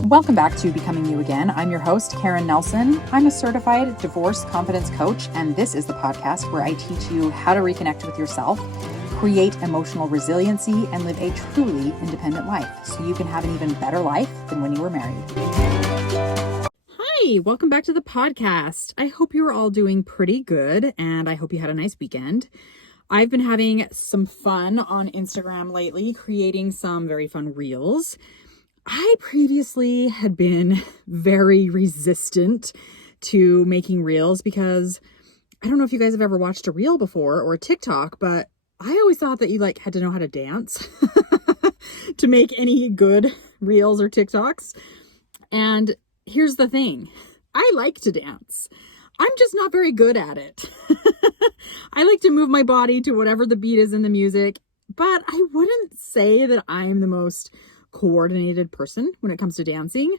Welcome back to Becoming You Again. I'm your host, Karen Nelson. I'm a certified divorce confidence coach, and this is the podcast where I teach you how to reconnect with yourself, create emotional resiliency, and live a truly independent life so you can have an even better life than when you were married. Hi, welcome back to the podcast. I hope you are all doing pretty good, and I hope you had a nice weekend. I've been having some fun on Instagram lately, creating some very fun reels. I previously had been very resistant to making reels because I don't know if you guys have ever watched a reel before or a TikTok, but I always thought that you had to know how to dance to make any good reels or TikToks. And here's the thing. I like to dance. I'm just not very good at it. I like to move my body to whatever the beat is in the music, but I wouldn't say that I'm the most coordinated person when it comes to dancing.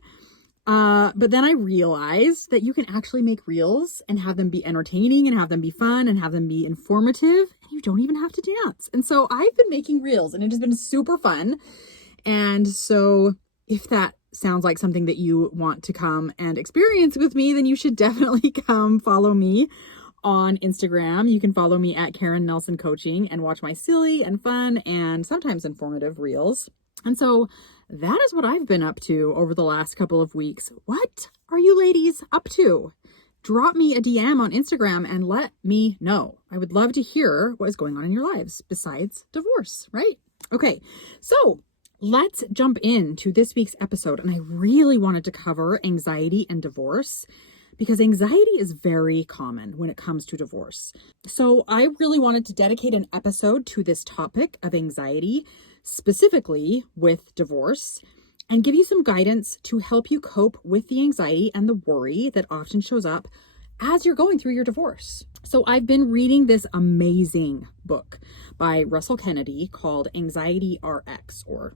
But then I realized that you can actually make reels and have them be entertaining and have them be fun and have them be informative, and you don't even have to dance. And so I've been making reels and it has been super fun. And so if that sounds like something that you want to come and experience with me, then you should definitely come follow me on Instagram. You can follow me at Karen Nelson Coaching and watch my silly and fun and sometimes informative reels. And so that is what I've been up to over the last couple of weeks. What are you ladies up to? Drop me a DM on Instagram and let me know. I would love to hear what is going on in your lives besides divorce, right? Okay, so let's jump into this week's episode. And I really wanted to cover anxiety and divorce because anxiety is very common when it comes to divorce. So I really wanted to dedicate an episode to this topic of anxiety, specifically with divorce, and give you some guidance to help you cope with the anxiety and the worry that often shows up as you're going through your divorce. So I've been reading this amazing book by Russell Kennedy called Anxiety RX, or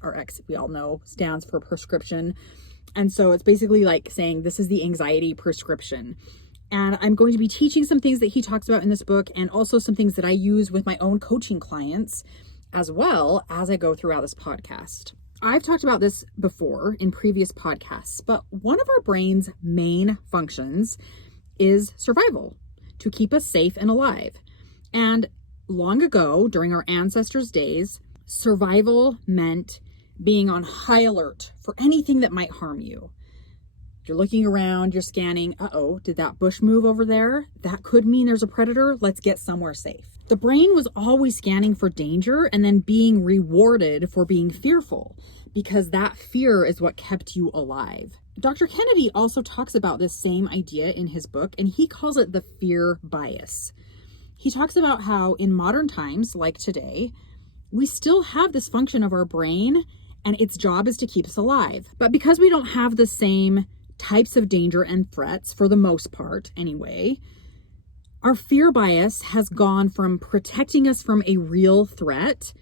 RX, we all know, stands for prescription. And so it's basically like saying this is the anxiety prescription. And I'm going to be teaching some things that he talks about in this book and also some things that I use with my own coaching clients as well as I go throughout this podcast. I've talked about this before in previous podcasts, but one of our brain's main functions is survival, to keep us safe and alive. And long ago, during our ancestors' days, survival meant being on high alert for anything that might harm you. You're looking around, you're scanning, did that bush move over there? That could mean there's a predator. Let's get somewhere safe. The brain was always scanning for danger and then being rewarded for being fearful because that fear is what kept you alive. Dr. Kennedy also talks about this same idea in his book, and he calls it the fear bias. He talks about how in modern times, like today, we still have this function of our brain and its job is to keep us alive. But because we don't have the same types of danger and threats, for the most part anyway, our fear bias has gone from protecting us from a real threat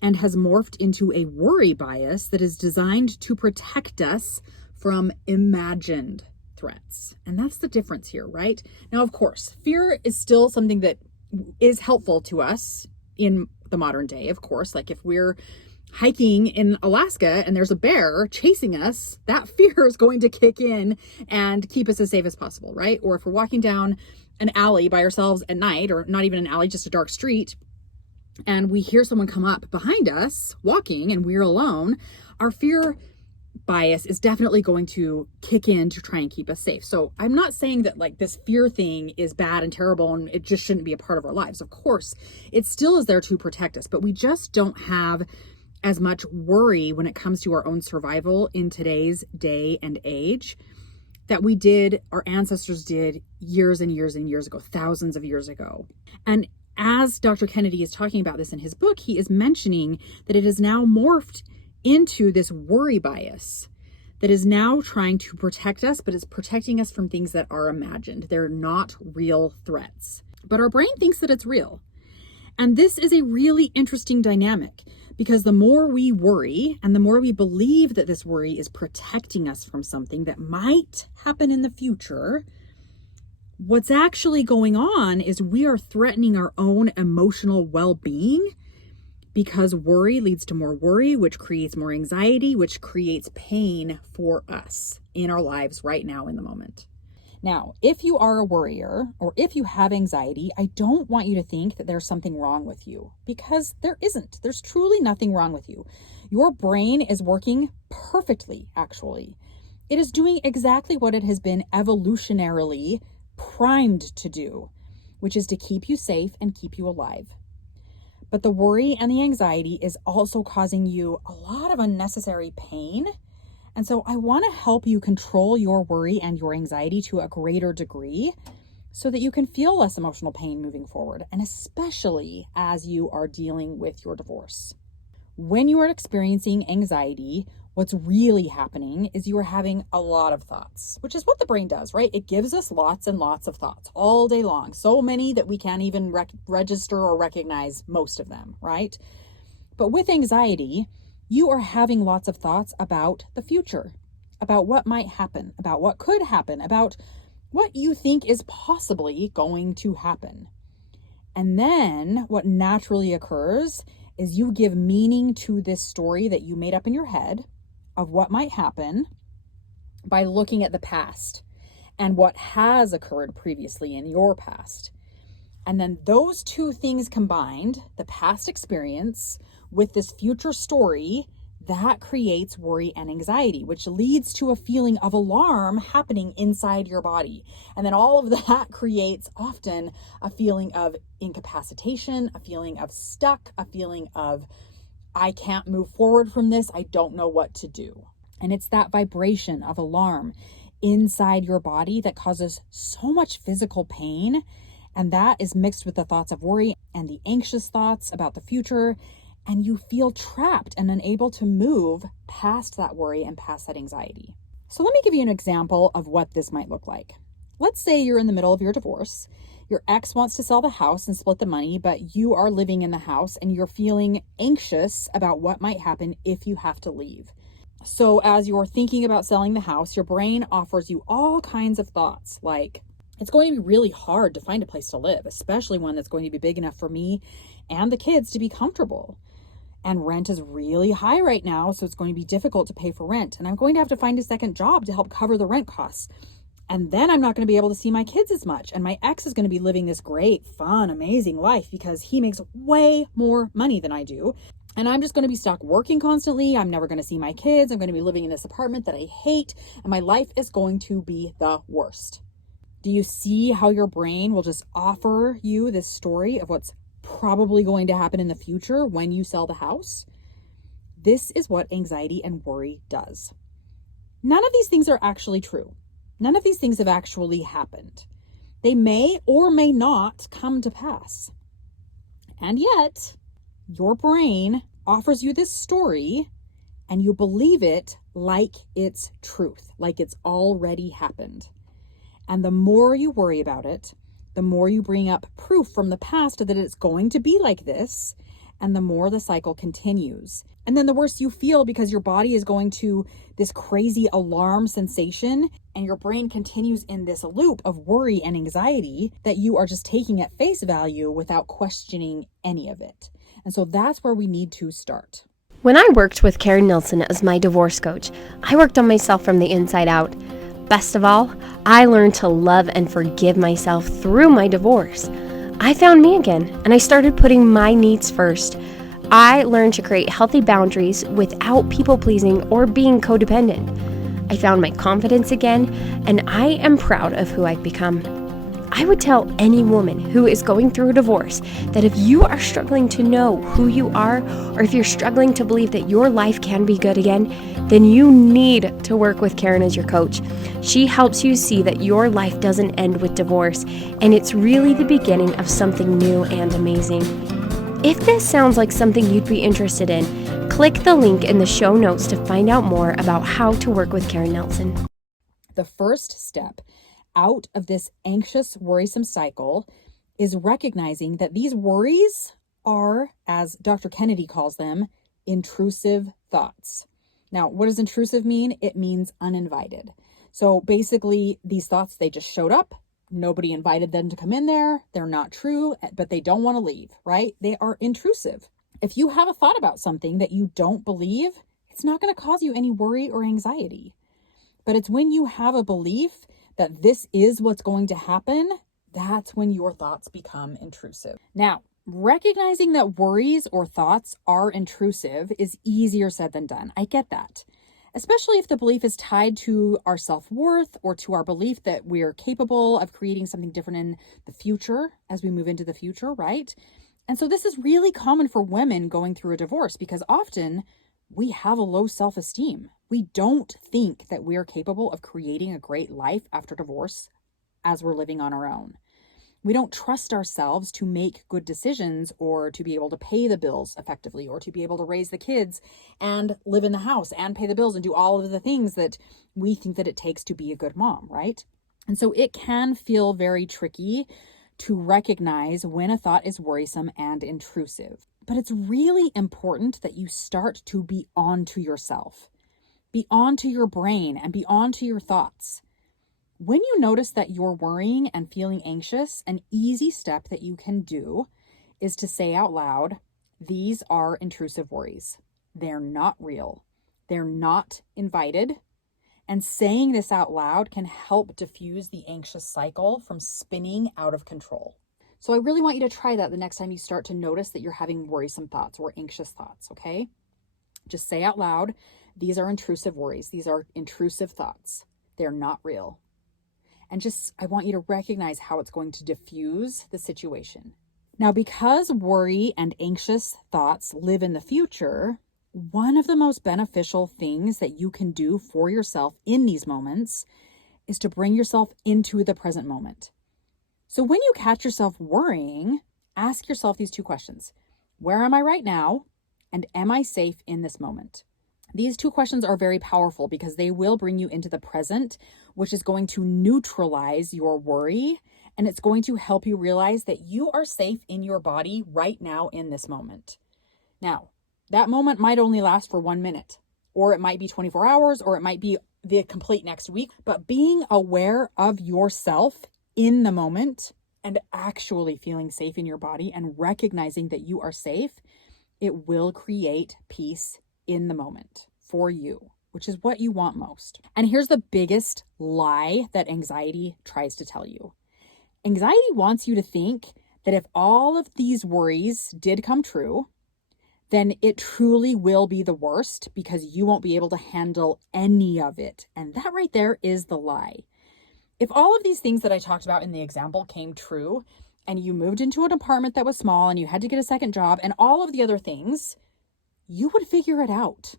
and has morphed into a worry bias that is designed to protect us from imagined threats. And that's the difference here, right? Now, of course, fear is still something that is helpful to us in the modern day, of course. Like if we're hiking in Alaska and there's a bear chasing us, that fear is going to kick in and keep us as safe as possible, right? Or if we're walking down an alley by ourselves at night, or not even an alley, just a dark street, and we hear someone come up behind us walking and we're alone, our fear bias is definitely going to kick in to try and keep us safe. So I'm not saying that this fear thing is bad and terrible and it just shouldn't be a part of our lives. Of course, it still is there to protect us, but we just don't have as much worry when it comes to our own survival in today's day and age that our ancestors did years and years and years ago, thousands of years ago. And as Dr. Kennedy is talking about this in his book, he is mentioning that it has now morphed into this worry bias that is now trying to protect us, but is protecting us from things that are imagined. They're not real threats, but our brain thinks that it's real. And this is a really interesting dynamic because the more we worry and the more we believe that this worry is protecting us from something that might happen in the future, what's actually going on is we are threatening our own emotional well-being because worry leads to more worry, which creates more anxiety, which creates pain for us in our lives right now in the moment. Now, if you are a worrier or if you have anxiety, I don't want you to think that there's something wrong with you, because there isn't. There's truly nothing wrong with you. Your brain is working perfectly, actually. It is doing exactly what it has been evolutionarily primed to do, which is to keep you safe and keep you alive. But the worry and the anxiety is also causing you a lot of unnecessary pain. And so I want to help you control your worry and your anxiety to a greater degree so that you can feel less emotional pain moving forward, and especially as you are dealing with your divorce. When you are experiencing anxiety, what's really happening is you are having a lot of thoughts, which is what the brain does, right? It gives us lots and lots of thoughts all day long. So many that we can't even register or recognize most of them, right? But with anxiety, you are having lots of thoughts about the future, about what might happen, about what could happen, about what you think is possibly going to happen. And then what naturally occurs is you give meaning to this story that you made up in your head of what might happen by looking at the past and what has occurred previously in your past. And then those two things combined, the past experience with this future story, that creates worry and anxiety, which leads to a feeling of alarm happening inside your body. And then all of that creates often a feeling of incapacitation, a feeling of stuck, a feeling of, I can't move forward from this. I don't know what to do. And it's that vibration of alarm inside your body that causes so much physical pain. And that is mixed with the thoughts of worry and the anxious thoughts about the future. And you feel trapped and unable to move past that worry and past that anxiety. So let me give you an example of what this might look like. Let's say you're in the middle of your divorce. Your ex wants to sell the house and split the money, but you are living in the house and you're feeling anxious about what might happen if you have to leave. So as you're thinking about selling the house, your brain offers you all kinds of thoughts like, it's going to be really hard to find a place to live, especially one that's going to be big enough for me and the kids to be comfortable. And rent is really high right now, so it's going to be difficult to pay for rent. And I'm going to have to find a second job to help cover the rent costs. And then I'm not going to be able to see my kids as much. And my ex is going to be living this great, fun, amazing life because he makes way more money than I do. And I'm just going to be stuck working constantly. I'm never going to see my kids. I'm going to be living in this apartment that I hate. And my life is going to be the worst. Do you see how your brain will just offer you this story of what's probably going to happen in the future when you sell the house? This is what anxiety and worry does. None of these things are actually true. None of these things have actually happened. They may or may not come to pass. And yet, your brain offers you this story and you believe it like it's truth, like it's already happened. And the more you worry about it, the more you bring up proof from the past that it's going to be like this, and the more the cycle continues. And then the worse you feel because your body is going to this crazy alarm sensation, and your brain continues in this loop of worry and anxiety that you are just taking at face value without questioning any of it. And so that's where we need to start. When I worked with Karen Nelson as my divorce coach, I worked on myself from the inside out. Best of all, I learned to love and forgive myself through my divorce. I found me again, and I started putting my needs first. I learned to create healthy boundaries without people-pleasing or being codependent. I found my confidence again, and I am proud of who I've become. I would tell any woman who is going through a divorce that if you are struggling to know who you are, or if you're struggling to believe that your life can be good again, then you need to work with Karen as your coach. She helps you see that your life doesn't end with divorce, and it's really the beginning of something new and amazing. If this sounds like something you'd be interested in, click the link in the show notes to find out more about how to work with Karen Nelson. The first step out of this anxious, worrisome cycle is recognizing that these worries are, as Dr. Kennedy calls them, intrusive thoughts. Now, what does intrusive mean? It means uninvited. So basically, these thoughts, they just showed up. Nobody invited them to come in there. They're not true, but they don't want to leave, right? They are intrusive. If you have a thought about something that you don't believe, it's not going to cause you any worry or anxiety. But it's when you have a belief that this is what's going to happen, that's when your thoughts become intrusive. Now, recognizing that worries or thoughts are intrusive is easier said than done. I get that. Especially if the belief is tied to our self-worth or to our belief that we're capable of creating something different in the future as we move into the future, right? And so this is really common for women going through a divorce because often we have a low self-esteem. We don't think that we are capable of creating a great life after divorce as we're living on our own. We don't trust ourselves to make good decisions or to be able to pay the bills effectively or to be able to raise the kids and live in the house and pay the bills and do all of the things that we think that it takes to be a good mom, right? And so it can feel very tricky to recognize when a thought is worrisome and intrusive. But it's really important that you start to be on to yourself, be on to your brain, and be on to your thoughts. When you notice that you're worrying and feeling anxious, an easy step that you can do is to say out loud, these are intrusive worries. They're not real. They're not invited. And saying this out loud can help diffuse the anxious cycle from spinning out of control. So I really want you to try that the next time you start to notice that you're having worrisome thoughts or anxious thoughts, okay? Just say out loud, these are intrusive worries. These are intrusive thoughts. They're not real. And I want you to recognize how it's going to diffuse the situation. Now, because worry and anxious thoughts live in the future, one of the most beneficial things that you can do for yourself in these moments is to bring yourself into the present moment. So when you catch yourself worrying, ask yourself these two questions. Where am I right now? And am I safe in this moment? These two questions are very powerful because they will bring you into the present, which is going to neutralize your worry, and it's going to help you realize that you are safe in your body right now in this moment. Now, that moment might only last for 1 minute, or it might be 24 hours, or it might be the complete next week, but being aware of yourself in the moment and actually feeling safe in your body and recognizing that you are safe, it will create peace in the moment for you, which is what you want most. And here's the biggest lie that anxiety tries to tell you. Anxiety wants you to think that if all of these worries did come true, then it truly will be the worst because you won't be able to handle any of it. And that right there is the lie. If all of these things that I talked about in the example came true, and you moved into an apartment that was small and you had to get a second job and all of the other things, you would figure it out.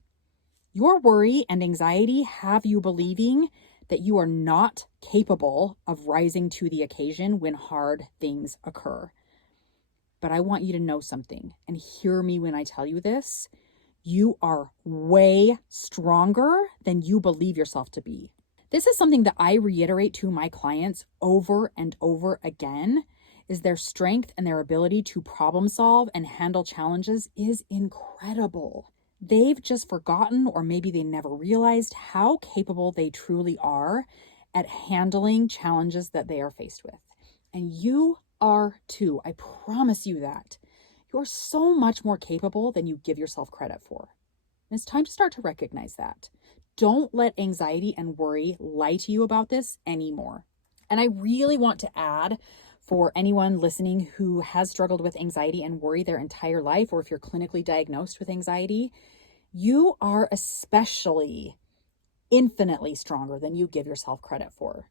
Your worry and anxiety have you believing that you are not capable of rising to the occasion when hard things occur. But I want you to know something and hear me when I tell you this. You are way stronger than you believe yourself to be. This is something that I reiterate to my clients over and over again, is their strength and their ability to problem solve and handle challenges is incredible. They've just forgotten, or maybe they never realized how capable they truly are at handling challenges that they are faced with. And you are too. I promise you that. You're so much more capable than you give yourself credit for. And it's time to start to recognize that. Don't let anxiety and worry lie to you about this anymore. And I really want to add, for anyone listening who has struggled with anxiety and worry their entire life, or if you're clinically diagnosed with anxiety, you are especially infinitely stronger than you give yourself credit for.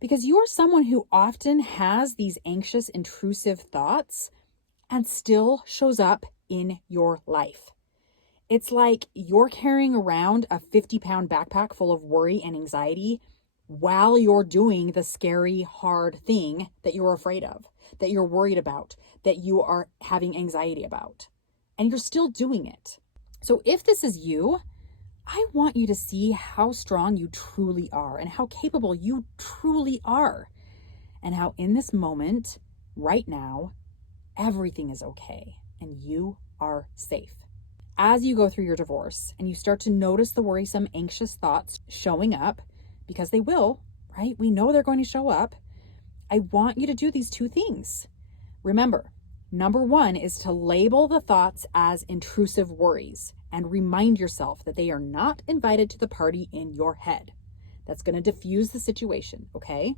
Because you are someone who often has these anxious, intrusive thoughts and still shows up in your life. It's like you're carrying around a 50-pound backpack full of worry and anxiety while you're doing the scary, hard thing that you're afraid of, that you're worried about, that you are having anxiety about, and you're still doing it. So if this is you, I want you to see how strong you truly are and how capable you truly are, and how in this moment, right now, everything is okay and you are safe. As you go through your divorce and you start to notice the worrisome, anxious thoughts showing up, because they will, right? We know they're going to show up. I want you to do these two things. Remember, Number one is to label the thoughts as intrusive worries and remind yourself that they are not invited to the party in your head. That's going to diffuse the situation, okay?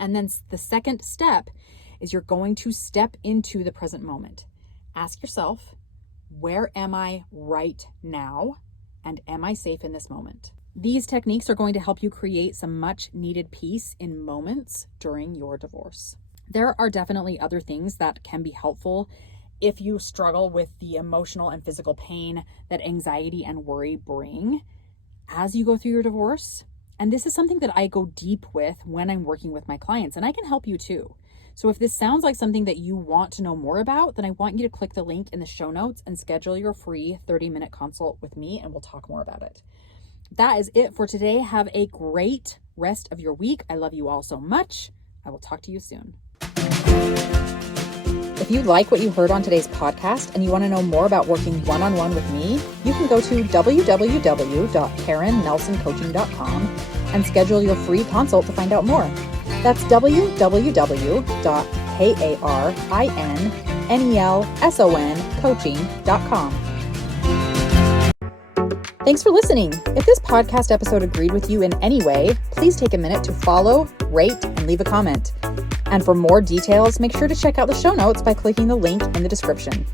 And then the second step is you're going to step into the present moment. Ask yourself, where am I right now? And am I safe in this moment? These techniques are going to help you create some much needed peace in moments during your divorce. There are definitely other things that can be helpful if you struggle with the emotional and physical pain that anxiety and worry bring as you go through your divorce. And this is something that I go deep with when I'm working with my clients, and I can help you too. So if this sounds like something that you want to know more about, then I want you to click the link in the show notes and schedule your free 30-minute consult with me, and we'll talk more about it. That is it for today. Have a great rest of your week. I love you all so much. I will talk to you soon. If you like what you heard on today's podcast and you want to know more about working one-on-one with me, you can go to www.karennelsoncoaching.com and schedule your free consult to find out more. That's www.karennelsoncoaching.com. Thanks for listening. If this podcast episode agreed with you in any way, please take a minute to follow, rate, and leave a comment. And for more details, make sure to check out the show notes by clicking the link in the description.